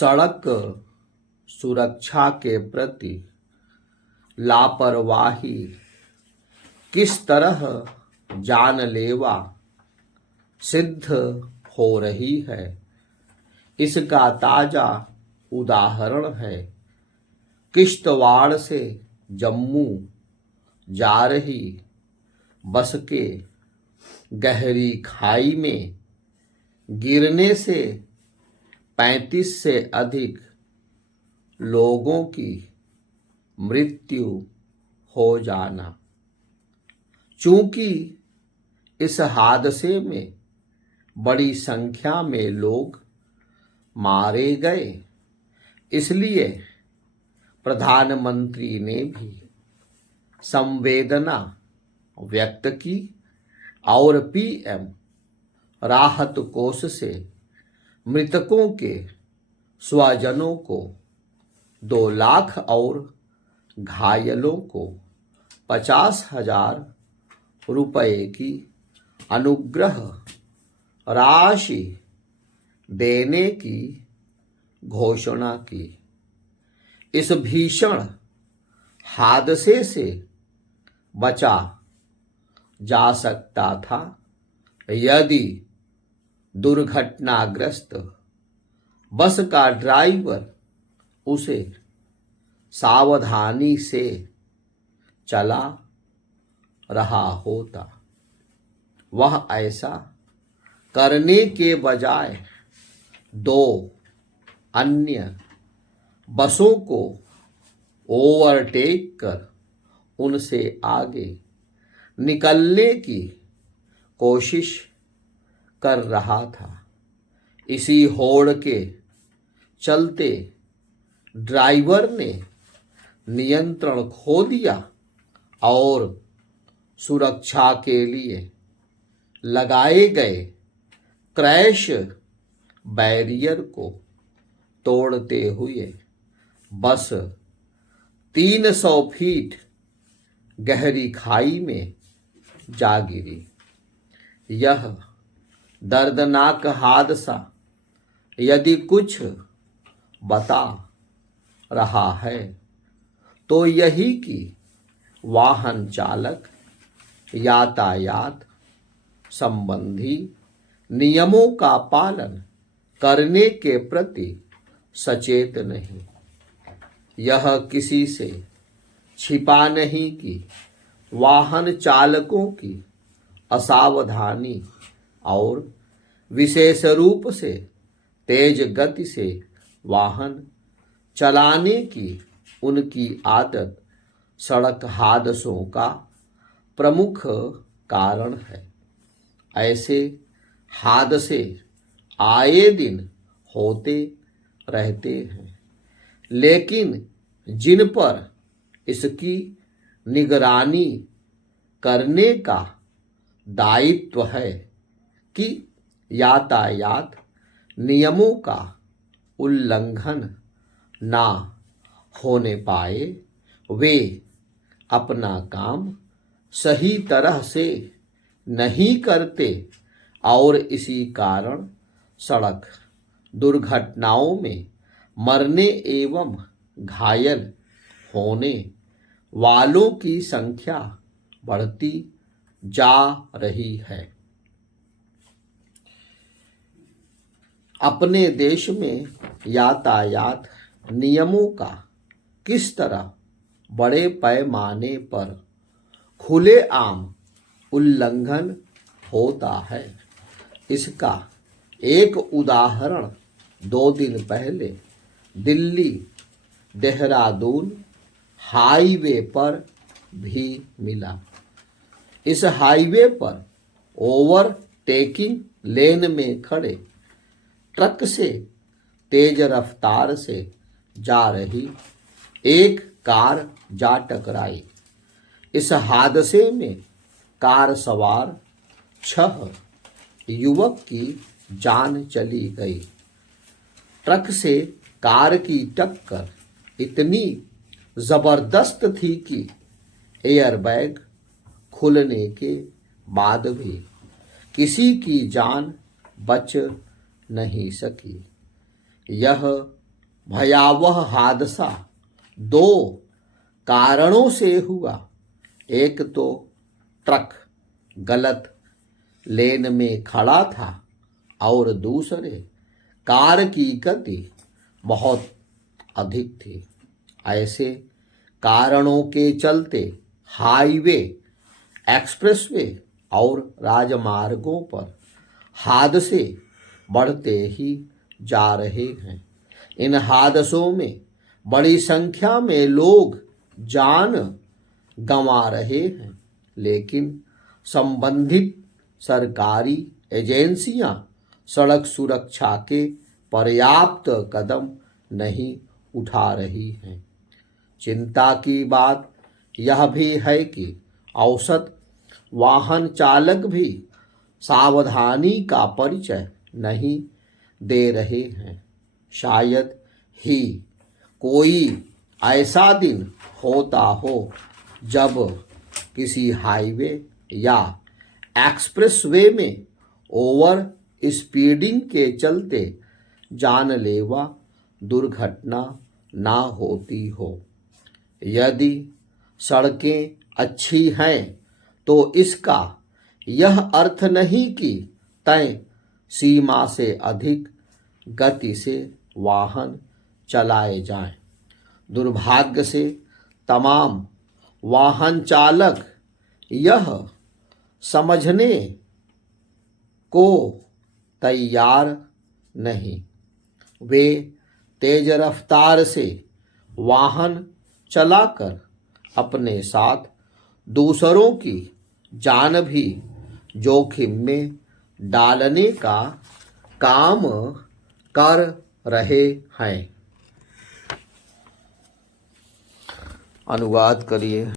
सड़क सुरक्षा के प्रति लापरवाही किस तरह जानलेवा सिद्ध हो रही है, इसका ताजा उदाहरण है किश्तवाड़ से जम्मू जा रही बस के गहरी खाई में गिरने से 35 से अधिक लोगों की मृत्यु हो जाना। चूंकि इस हादसे में बड़ी संख्या में लोग मारे गए, इसलिए प्रधानमंत्री ने भी संवेदना व्यक्त की और पीएम राहत कोष से मृतकों के स्वजनों को 2 लाख और घायलों को 50,000 रुपए की अनुग्रह राशि देने की घोषणा की। इस भीषण हादसे से बचा जा सकता था यदि दुर्घटनाग्रस्त बस का ड्राइवर उसे सावधानी से चला रहा होता। वह ऐसा करने के बजाय 2 अन्य बसों को ओवरटेक कर उनसे आगे निकलने की कोशिश कर रहा था। इसी होड़ के चलते ड्राइवर ने नियंत्रण खो दिया और सुरक्षा के लिए लगाए गए क्रैश बैरियर को तोड़ते हुए बस 300 फीट गहरी खाई में जा गिरी। यह दर्दनाक हादसा यदि कुछ बता रहा है तो यही कि वाहन चालक यातायात संबंधी नियमों का पालन करने के प्रति सचेत नहीं। यह किसी से छिपा नहीं कि वाहन चालकों की असावधानी और विशेष रूप से तेज गति से वाहन चलाने की उनकी आदत सड़क हादसों का प्रमुख कारण है। ऐसे हादसे आए दिन होते रहते हैं, लेकिन जिन पर इसकी निगरानी करने का दायित्व है कि यातायात नियमों का उल्लंघन ना होने पाए, वे अपना काम सही तरह से नहीं करते और इसी कारण सड़क दुर्घटनाओं में मरने एवं घायल होने वालों की संख्या बढ़ती जा रही है। अपने देश में यातायात नियमों का किस तरह बड़े पैमाने पर खुलेआम उल्लंघन होता है, इसका एक उदाहरण 2 दिन पहले दिल्ली देहरादून हाईवे पर भी मिला। इस हाईवे पर ओवरटेकिंग लेन में खड़े ट्रक से तेज रफ्तार से जा रही एक कार जा टकराई। इस हादसे में कार सवार 6 युवक की जान चली गई। ट्रक से कार की टक्कर इतनी जबरदस्त थी कि एयरबैग खुलने के बाद भी किसी की जान बच नहीं सकी। यह भयावह हादसा दो कारणों से हुआ। एक तो ट्रक गलत लेन में खड़ा था और दूसरे कार की गति बहुत अधिक थी। ऐसे कारणों के चलते हाईवे, एक्सप्रेसवे और राजमार्गों पर हादसे बढ़ते ही जा रहे हैं। इन हादसों में बड़ी संख्या में लोग जान गंवा रहे हैं, लेकिन संबंधित सरकारी एजेंसियां सड़क सुरक्षा के पर्याप्त कदम नहीं उठा रही हैं। चिंता की बात यह भी है कि औसत वाहन चालक भी सावधानी का परिचय नहीं दे रहे हैं। शायद ही कोई ऐसा दिन होता हो जब किसी हाईवे या एक्सप्रेसवे में ओवर स्पीडिंग के चलते जानलेवा दुर्घटना ना होती हो। यदि सड़कें अच्छी हैं तो इसका यह अर्थ नहीं कि तय सीमा से अधिक गति से वाहन चलाए जाएं। दुर्भाग्य से तमाम वाहन चालक यह समझने को तैयार नहीं। वे तेज रफ्तार से वाहन चलाकर अपने साथ दूसरों की जान भी जोखिम में डालने का काम कर रहे हैं। अनुवाद करिए।